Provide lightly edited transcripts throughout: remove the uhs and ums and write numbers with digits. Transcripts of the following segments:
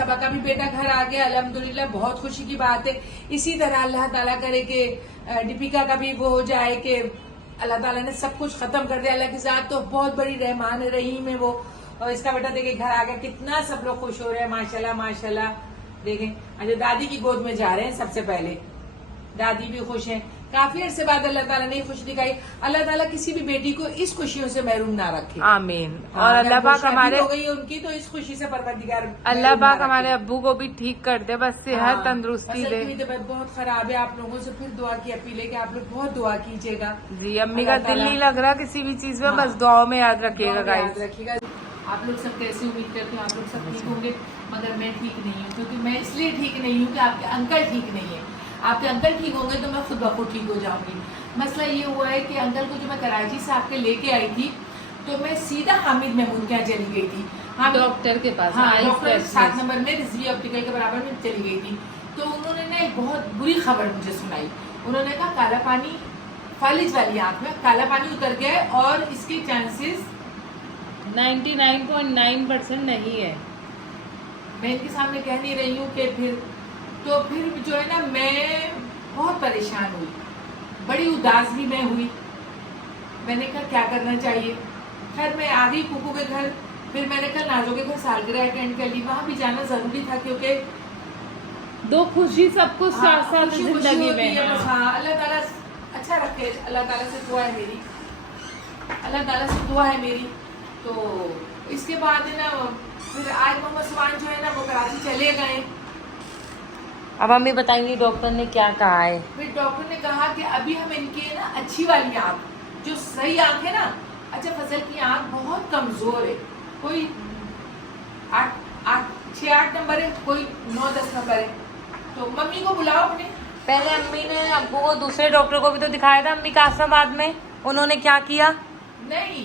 सबा का भी बेटा घर आ गया, अल्हम्दुलिल्लाह, बहुत खुशी की बात है। इसी तरह अल्लाह ताला करे कि दीपिका का भी वो हो जाए कि अल्लाह ताला ने सब कुछ खत्म कर दिया। अल्लाह की जात तो बहुत बड़ी रहमान है, रहीम है वो। और इसका बेटा देखे घर आ गया, कितना सब लोग खुश हो रहे हैं, माशाल्लाह माशाल्लाह। देखें, अच्छा दादी की गोद में जा रहे हैं सबसे पहले, दादी भी खुश हैं। काफी अरसे बाद अल्लाह ताला ने खुशी दिखाई। अल्लाह ताला किसी भी बेटी को इस खुशियों से महरूम ना रखे, आमीन। और अल्लाह पाक हमारे हो गई है उनकी तो इस खुशी से परवरदिगार अल्लाह पाक हमारे अब्बू को भी ठीक कर दे, बस सेहत तंदुरुस्ती दे। मेरी तबीयत बहुत खराब है, आप लोगों से फिर दुआ की अपील है कि आप लोग बहुत दुआ कीजिएगा। जी, अम्मी का दिल नहीं लग रहा किसी भी चीज में, बस दुआओं में याद रखिएगा गाइस। रखिएगा। आप लोग सब कैसे, उम्मीद करती हूँ आप लोग सब ठीक होंगे, मगर मैं ठीक नहीं हूँ, क्योंकि मैं इसलिए ठीक नहीं हूँ कि आपके अंकल ठीक नहीं है। आपके अंकल ठीक होंगे तो मैं खुद ब खुद ठीक हो जाऊंगी। मसला ये हुआ है कि अंकल को जो मैं कराची से आपके लेके आई थी, तो मैं सीधा हामिद महमूद के यहाँ चली गई थी। हाँ, डॉक्टर के पास। हाँ, डॉक्टर 7 नंबर में रिजवी ऑप्टिकल के बराबर में चली गई थी। तो उन्होंने ना एक बहुत बुरी खबर मुझे सुनाई। उन्होंने कहा काला पानी, फालिज वाली आंख में काला पानी उतर गया है और इसके चांसेस 99.9% नहीं है। मैं इनके सामने कह नहीं रही हूँ कि फिर जो है ना, मैं बहुत परेशान हुई, बड़ी उदास भी मैं हुई। मैंने कहा क्या करना चाहिए। खैर मैं आ गई कुकू के घर। फिर मैंने कल नाजो के घर सालगिरह अटेंड कर ली। वहाँ भी जाना जरूरी था, क्योंकि दो खुशी सब कुछ साथ साथ जिंदगी में। हाँ, अल्लाह ताला अच्छा रखे। अल्लाह ताला से दुआ है मेरी, अल्लाह ताला से दुआ है मेरी। तो इसके बाद है ना, फिर आज मोहम्मद सुभान जो है ना वो कराची चले गए। अब मम्मी बताएंगी डॉक्टर ने क्या कहा है। फिर डॉक्टर ने कहा कि अभी हम इनके ना अच्छी वाली आँख, जो सही आँख है ना, अच्छा फजल की आँख बहुत कमजोर है, कोई 6-8 नंबर है, कोई 9-10 नंबर है। तो मम्मी को बुलाओ अपने। पहले अम्मी ने अब्बू को दूसरे डॉक्टर को भी तो दिखाया था अम्मी कासमाबाद में, उन्होंने क्या किया? नहीं,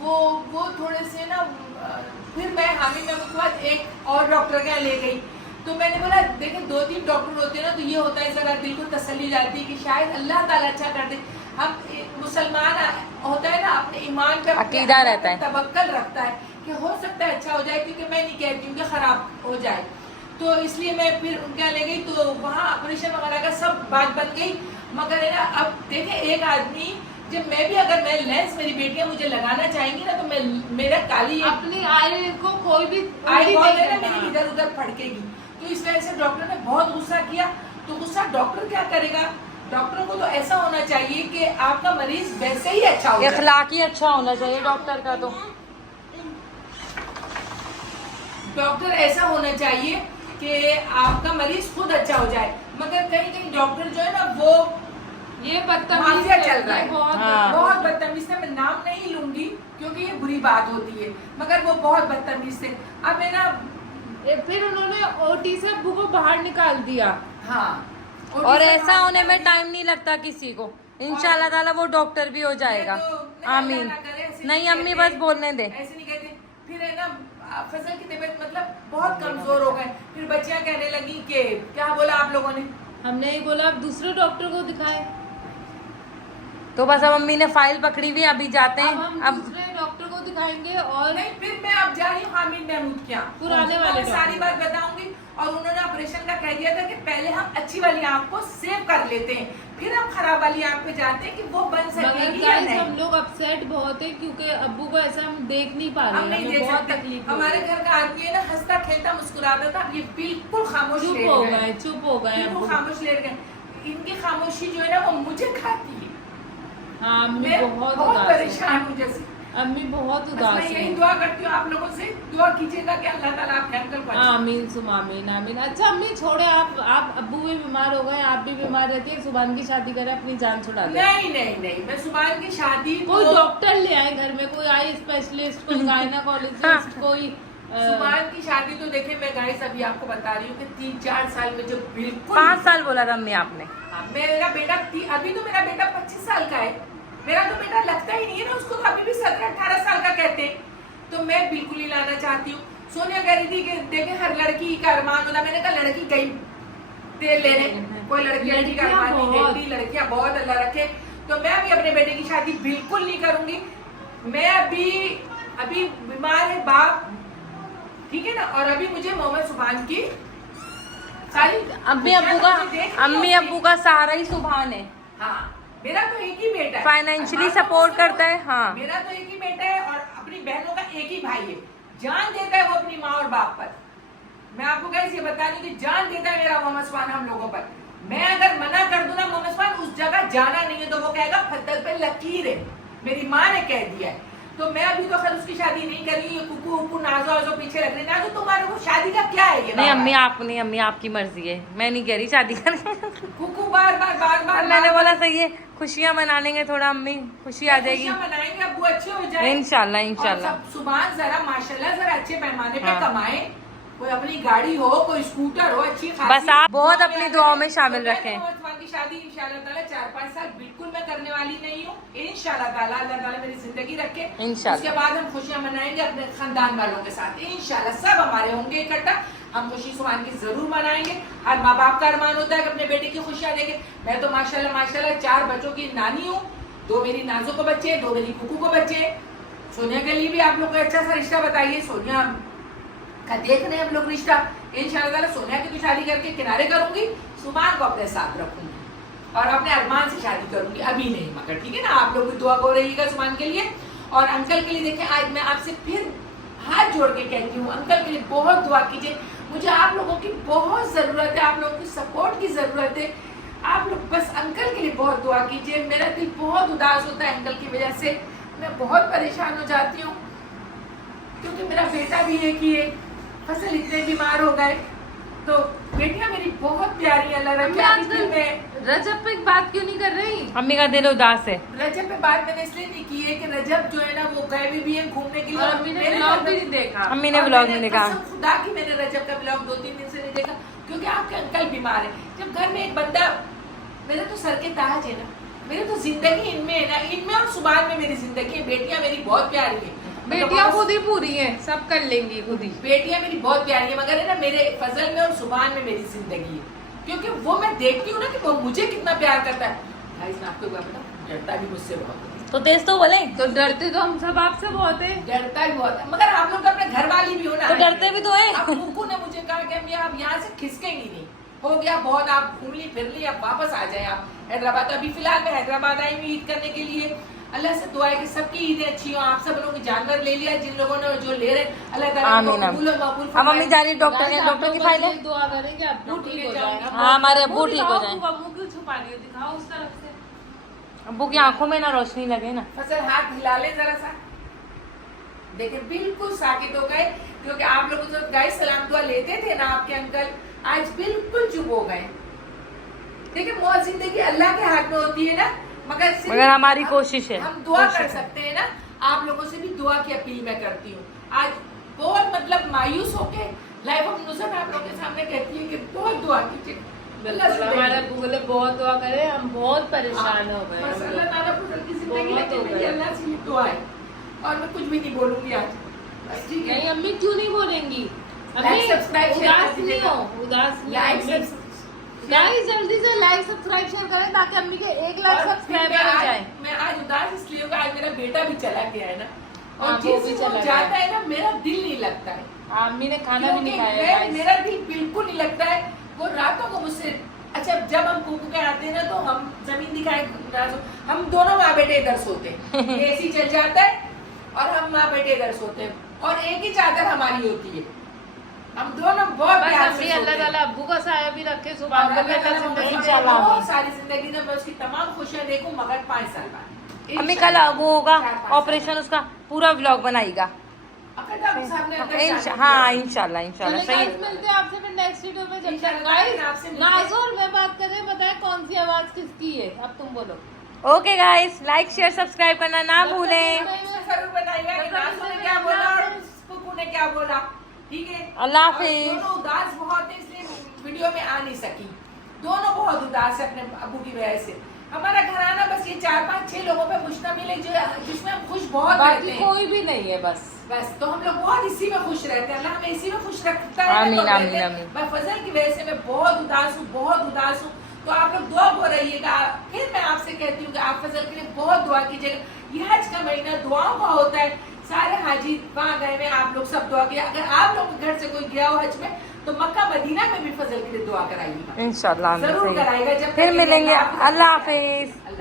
वो थोड़े से ना, फिर मैं हामिद महमूद के बाद एक और डॉक्टर के यहाँ ले गई। तो मैंने बोला देखें 2-3 डॉक्टर होते हैं ना, तो ये होता है जरा दिल को तसल्ली जाती है कि शायद अल्लाह ताला अच्छा कर दे। हम मुसलमान होता है ना, अपने ईमान पे अकीदा रहता है, तवक्कल रखता है कि हो सकता है अच्छा हो जाए, क्योंकि मैं नहीं कहती हूँ कि खराब हो जाए। तो इसलिए मैं फिर उनके यहाँ ले गई। तो वहाँ ऑपरेशन वगैरह का सब बात बन गई। मगर है ना, अब देखें एक आदमी, जब मैं भी अगर मैं लेंस मेरी बेटियां मुझे लगाना चाहेंगी ना, तो मैं मेरा काली अपनी आई को कोई भी आई बॉल है ना मेरी इधर उधर फड़केगी। तो इस वजह से डॉक्टर ने बहुत गुस्सा किया। तो गुस्सा डॉक्टर क्या करेगा, डॉक्टरों को तो ऐसा होना चाहिए कि आपका मरीज वैसे ही अच्छा हो, इखलाकी अच्छा होना चाहिए डॉक्टर का। तो डॉक्टर ऐसा होना चाहिए कि आपका मरीज खुद अच्छा हो जाए। मगर कहीं कहीं डॉक्टर जो है ना, वो ये बदतमीजी चल रहा है, बहुत हाँ। बदतमीज से। मैं नाम नहीं लूंगी क्योंकि ये बुरी बात होती है, मगर वो बहुत बदतमीज थे। अब है ना, फिर उन्होंने ओटी से अब्बू को बाहर निकाल दिया। हाँ, और ऐसा होने में टाइम नहीं लगता किसी को, इंशाल्लाह ताला वो डॉक्टर भी हो जाएगा। आमीन। नहीं अम्मी बस बोलने दे। ऐसे नहीं कहते। फिर है ना, फजल की तबीयत मतलब बहुत कमजोर हो गए। फिर बच्चियां कहने लगी कि क्या बोला आप लोगों ने? हमने ही बोला आप दूसरे डॉक्टर को दिखाए। तो बस अब अम्मी ने फाइल पकड़ी हुई, अभी जाते हैं। अब दूसरे डॉक्टर को दिखाएंगे। और नहीं, फिर मैं अब जा रही हूँ हामिद महमूद के यहाँ, पुराने वाले सारी बात बताऊंगी। और उन्होंने ऑपरेशन का कह दिया था कि पहले हम अच्छी वाली आँख को सेव कर लेते हैं, फिर हम खराब वाली आँख पे जाते हैं कि वो बन सकेगी या नहीं। हम लोग अपसेट बहुत है क्योंकि अब्बू को ऐसा हम देख नहीं पा रहे, हम नहीं देख बहुत सकते। तकलीफ। हमारे घर का आदमी है ना, हंसता खेलता मुस्कुराता था, ये बिल्कुल खामोश चुप हो गए बिल्कुल खामोश लेट गए। इनकी खामोशी जो है ना, वो मुझे खाती है। हाँ, मैं बहुत परेशान हूँ। जैसे अम्मी बहुत उदास मैं यही दुआ करती हूँ आप लोगों से, दुआ कीजिएगा कि अल्लाह ताला आपके अंकल को अच्छा। आमीन सुमा आमीन आमीन। अच्छा अम्मी छोड़े, आप अब्बू भी बीमार हो गए, आप भी बीमार रहती है, सुभान की शादी करें, अपनी जान छुड़ा दे। नहीं, मैं सुभान की शादी कोई डॉक्टर ले आए घर में, कोई आई स्पेशलिस्ट, कोई गायनेकोलॉजिस्ट, कोई सुभान की शादी। तो देखे मैं गाइस अभी आपको बता रही हूँ कि 3-4 साल में जो बिल्कुल 5 साल बोला था अम्मी आपने। मेरा बेटा अभी तो मेरा बेटा 25 साल का है। मेरा तो बेटा लगता ही नहीं है ना, उसको तो अभी भी 17-18 साल का कहते हैं। तो मैं बिल्कुल ही लाना चाहती हूँ। सोनिया कह रही थी कि देखे हर लड़की का अरमान होना। मैंने कहा लड़की गई तेल लेने, कोई लड़की का अरमान नहीं देती, लड़कियां बहुत अल्लाह रखे। तो मैं अभी अपने बेटे की शादी बिल्कुल नहीं करूंगी। मैं अभी बीमार है बाप, ठीक है ना। और अभी मुझे मोहम्मद सुभान की सारी अम्मी अब्बू का सहारा ही सुभान है। हाँ, मेरा तो एक ही बेटा है, फाइनेंशियली सपोर्ट करता है। हाँ, मेरा तो एक ही बेटा है और अपनी बहनों का एक ही भाई है। जान देता है वो अपनी माँ और बाप पर। मैं आपको कैसे बता दूं कि जान देता है मेरा मोहम्मद सुभान हम लोगों पर। मैं अगर मना कर दूं ना मोहम्मद सुभान उस जगह जाना नहीं है, तो वो कहेगा फत्तर पे लकीर है, मेरी माँ ने कह दिया है। तो मैं अभी तो खैर उसकी शादी नहीं करी, ये कुकू उकू नाजो आजो पीछे लग रही। नाजो तुम्हारे को शादी का क्या है ये? नहीं अम्मी आपकी मर्जी है, मैं नहीं कह रही शादी करने। कुकू बार मैंने बोला सही है, खुशियाँ मनाएंगे थोड़ा अम्मी, खुशी आ जाएगी। मनाएंगे, अब्बू अच्छे हो जाए इंशाल्लाह। सुभान जरा माशाल्लाह जरा अच्छे पैमाने पे हाँ। कमाए, कोई अपनी गाड़ी हो, कोई स्कूटर हो अच्छी खासी। बस आप बहुत अपनी दुआओं में शामिल रखें। मोहम्मद की शादी इंशाल्लाह ताला 4-5 साल बिल्कुल मैं करने वाली नहीं हूँ। इंशाल्लाह ताला अल्लाह ताला मेरी जिंदगी रखे। इंशाल्लाह। उसके बाद हम खुशियाँ मनाएंगे अपने खानदान वालों के साथ। इंशाल्लाह सब हमारे होंगे इकट्ठा, हम खुशी सुभान की जरूर मनाएंगे। हर माँ बाप का अरमान होता है कि अपने बेटे की खुशियाँ देखे। मैं तो माशाल्लाह 4 बच्चों की नानी हूँ, 2 मेरी नाजो को बच्चे, 2 मेरी कुकू को बच्चे। सोनिया के लिए भी आप लोग को अच्छा सा रिश्ता बताइए। सोनिया का देख रहे हैं हम लोग रिश्ता। इंशाल्लाह सोनिया की तो शादी करके किनारे करूंगी, सुभान को अपने साथ रखूंगी और अपने अरमान से शादी करूंगी। अभी नहीं मगर ठीक है ना। आप लोग भी दुआ कर रहिएगा सुभान के लिए और अंकल के लिए। देखें आज मैं आपसे फिर हाथ जोड़ के कहती हूँ, अंकल के लिए बहुत दुआ कीजिए। मुझे आप लोगों की बहुत जरूरत है, आप लोगों की सपोर्ट की जरूरत है। आप लोग बस अंकल के लिए बहुत दुआ कीजिए। मेरा दिल बहुत उदास होता है अंकल की वजह से, मैं बहुत परेशान हो जाती हूँ क्योंकि मेरा बेटा भी एक ही है। फसल इतने बीमार हो गए, तो बेटियां मेरी बहुत प्यारी अल्लाह रखे। में रजब पे बात क्यों नहीं कर रही? अम्मी का दिल उदास है। रजब पे बात मैंने इसलिए नहीं की है कि रजब जो है ना वो गए भी है घूमने के लिए। अम्मी ने व्लॉग भी नहीं देखा। अम्मी ने व्लॉग नहीं देखा। खुदा की मैंने रजब का व्लॉग 2-3 दिन से नहीं देखा क्योंकि आपके अंकल बीमार है। जब घर में एक बंदा, मेरे तो सर के ताज है ना, मेरी तो जिंदगी इनमें है ना, इनमें और सुभान में मेरी जिंदगी है। बेटियां मेरी बहुत प्यारी है, बेटियां खुद ही पूरी हैं, सब कर लेंगी खुद ही। बेटियां मेरी बहुत प्यारी है मगर है ना मेरे फजल में और सुभान में मेरी जिंदगी है क्योंकि वो मैं देखती हूँ ना कि वो मुझे कितना प्यार करता है। भाई मैं आपको क्या पता, डरता भी मुझसे बहुत है। तो तेज तो बोले, तो डरते तो हम सब आपसे बहुत है। डरता भी बहुत है मगर आप लोग तो अपने घर वाली भी हो ना, तो डरते भी तो है। अब कुकू ने मुझे कहा कि अम्मी आप यहाँ से खिसकेंगी नहीं, हो गया बहुत, आप घूम ली फिर ली, अब वापस आ जाए आप हैदराबाद। अभी फिलहाल मैं हैदराबाद आई हूँ ईद करने के लिए। अल्लाह से दुआ है कि सबकी ईदें अच्छी हो। आप सब लोगों की जानवर ले लिया, जिन लोगों ने जो ले रहे अल्लाह ताला कबूल और मकबूल फरमाए। अब मम्मी जा रही डॉक्टर के, डॉक्टर की फाइल है, दुआ करेंगे अब्बू ठीक हो जाएगा। हाँ हमारे अब्बू ठीक हो जाए। अब्बू क्यों छुपा रही हो, दिखाओ उस तरफ से। अब्बू की आंखों में ना रोशनी लगे ना। फसल हाथ हिला ले जरा सा, देखिए बिल्कुल साकित हो गए क्योंकि आप लोग जो गाइस सलाम दुआ लेते थे ना आपके अंकल, आज बिल्कुल चुप हो गए। देखिए मौत जिंदगी अल्लाह के हाथ में होती है ना, मगर हमारी कोशिश है, हम दुआ कर सकते हैं ना। आप लोगों से भी दुआ की अपील मैं करती हूँ। आज बहुत मतलब मायूस होके लाइव ऑफ नुसरत आप लोगों के सामने कहती है कि बहुत दुआ कीजिए। हमारे अब्बू बोले बहुत दुआ करे, हम बहुत परेशान हो गए। अल्लाह ताला फजल की जिंदगी लेके मेरी अल्लाह से दुआ है और मैं कुछ भी नहीं बोलूंगी आज, बस ठीक है। नहीं अम्मी क्यों नहीं बोलेंगी, लाइक सब्सक्राइब उदास नहीं हो, उदास लाइक गाइस जल्दी से लाइक सब्सक्राइब शेयर करें ताकि अम्मी के 1 लाख सब्सक्राइबर हो जाए। मैं आज उदास इसलिए हूँ कि आज मेरा बेटा भी चला गया है ना, और हाँ, वो भी चला जाता है ना मेरा दिल नहीं लगता है। अम्मी ने खाना भी नहीं खाया, मेरा दिल बिल्कुल नहीं लगता है। वो रातों को मुझसे, अच्छा जब हम कुकू के आते हैं ना तो हम जमीन दिखाए, हम दोनों माँ बेटे इधर सोते हैं, एसी चल जाता है और हम माँ बेटे इधर सोते हैं और एक ही चादर हमारी होती है। हम दोनों बहुत प्यार से सोते हैं। अल्लाह ताला अब्बू का साया भी रखे, सुभान को बहुत सारी जिंदगी में मैं उसकी तमाम खुशियाँ देखूं मगर 5 साल बाद। अम्मी कल वो होगा ऑपरेशन, उसका पूरा व्लॉग बनाएगा। हाँ इंशाल्लाह इंशाल्लाह सही। मिलते हैं आपसे फिर नेक्स्ट वीडियो में। जब तक गाइस नाज़ो और मैं बात कर रहे हैं, बताएं कौन सी आवाज किसकी है, अब तुम बोलो। Okay guys, like share subscribe करना ना भूलें। जरूर बताइएगा कि नाज़ो ने क्या बोला और कुकू ने क्या बोला, ठीक है। अल्लाह हाफिज। दोनों उदास बहुत है इसलिए वीडियो में आ नहीं सकी, दोनों बहुत उदास है अपने अबू की वजह से। हमारा घराना बस ये 4-5-6 लोगों पे मुश्तमिल है जिसमें हम खुश बहुत रहते हैं, कोई भी नहीं है बस तो हम लोग बहुत इसी में खुश रहते हैं। अल्लाह हमें इसी में खुश रखता है। आमीन आमीन आमीन। मैं फजल की वजह से मैं बहुत उदास हूँ, बहुत उदास हूँ। तो आप लोग दुआ हो रहिएगा। फिर मैं आपसे कहती हूँ कि आप फजल के लिए बहुत दुआ कीजिएगा। ये हज का महीना दुआओं का होता है, सारे हाजी वहाँ गए हुए, आप लोग सब दुआ किया। अगर आप लोग के घर से कोई गया हो हज में तो मक्का मदीना में भी फजल के लिए दुआ कराइएगा, इंशाल्लाह जरूर कराएगा। जब फिर मिलेंगे। अल्लाह हाफिज। अल्लाह।